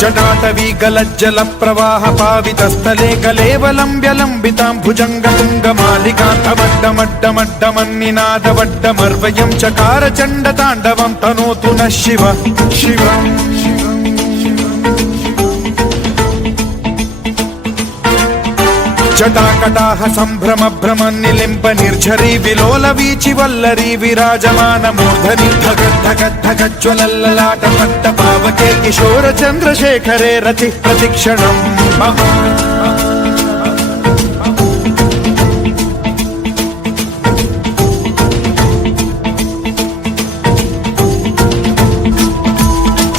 जटाटवीगलज्जल प्रवाह पावितस्थले कलेवलम्ब्यलम्बितां भुजङ्गतुङ्गमालिकान्तमड्डमड्डमड्डमन्निनादवड्डमर्वयं चकार चण्डताण्डवं तनोतु नः शिव शिवम् जटाकटाह सम्भ्रम भ्रम निलिम्ब निर्झरी विलोल वीचि वल्लरी विराजमान मूर्धनि धगद्धगद्धगज्ज्वलल्ललाट पट्ट पावके किशोर चन्द्रशेखरे रति प्रतिक्षणम् मम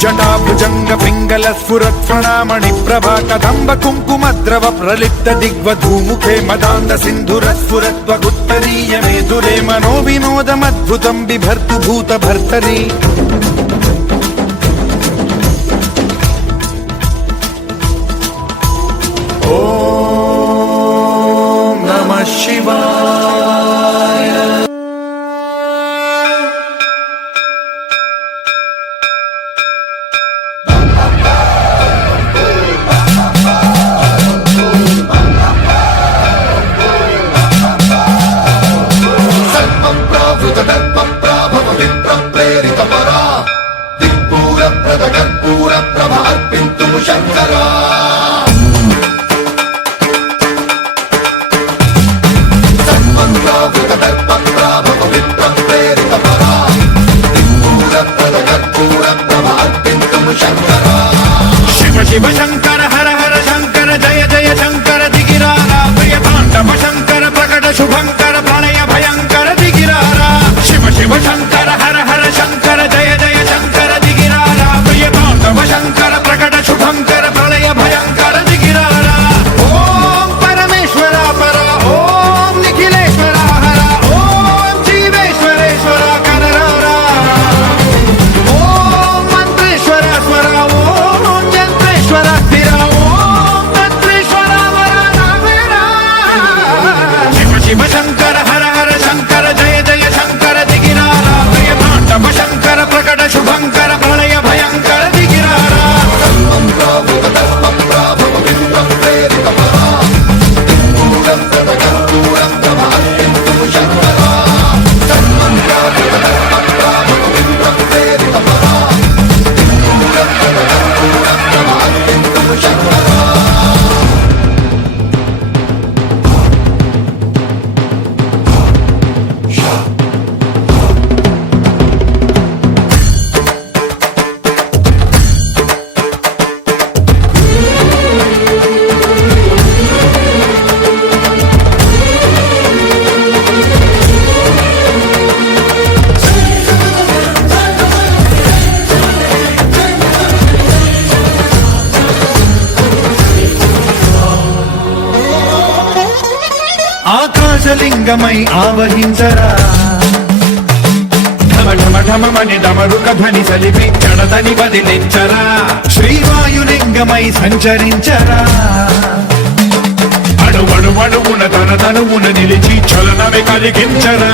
जटाभुजंग पिंगल स्फुरत् प्रणामणि प्रभा कदम्ब कुंकुमद्रव प्रलिप्त दिग्वधूमुखे मदान्ध सिन्धुर स्फुरत्वगुत्तरीय मेधुरे मनो विनोदमद्भुतं बिभर्तु भूत भर्तरि ॐ नमः शिवाय। शिव शंकर हर हर शंकर जय जय शंकर दिगिरारा प्रिय तांडव शंकर प्रकट शुभंकर प्रणय भयंकर दिगिरारा शिव शिव शंकर हर हर शंकर जय जय शंकर दिगिरारा प्रिय तांडव शंकर प्रकट शुभंकर प्रणय भयंकर दिगिरारा ओम परमेश्वरा परा ओम निखिलेश्वरा हरा ओम जीवेश्वरेश्वरा कररारा ओम मंत्रेश्वरा स्वरा ओम यंत्रेश्वरा स्थिरा ओम तंत्रेश्वरा वरा नावेरा शिव शिव शंकर हर हर शंकर जय जय शंकर दिगिरारा प्रिय तांडव शंकर प्रकट शुभंकर प्रलय भयंकर दिगिरारा ఆకాశలింగమై ఆవహించరా ఢమ ఢమ ఢమమని డమరుక ధ్వని సలిపి చడదని వదిలించరా శ్రీవాయులింగమై సంచరించరా అణువణువున తన తనువున నిలిచి చలనమే కలిగించరా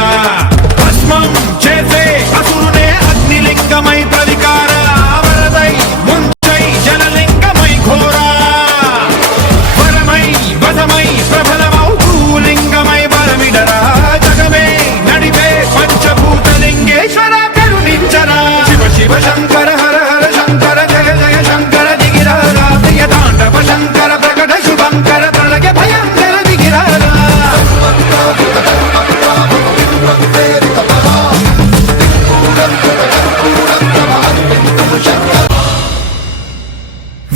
భస్మం చేసే అసురునే అగ్నిలింగమై ప్రవికార వరదై ముంచై జలలింగమై ఘోరా వరమై వదమై ప్రబలమౌ భూలింగమై బలమిడరా జగమే నడిపే పంచభూతలింగేశ్వర కరుణించరా శివ శివ శంకర హర హర శంకర జయ జయ శంకర దిగిరారా ప్రియ తాండవ శంకర ప్రకట శుభంకర ప్రళయ భయంకర దిగిరారా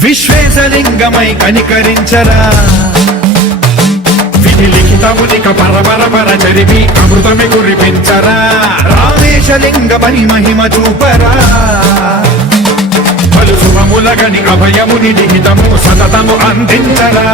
విశ్వేశలింగమై కనికరించరా విధి లిఖితమునిక పరపర పర చరివి అమృతమి కురిపించరా రామేశలింగమై మహిమ చూపరా శుభములగని అభయముని లిఖితము సతతము అందించరా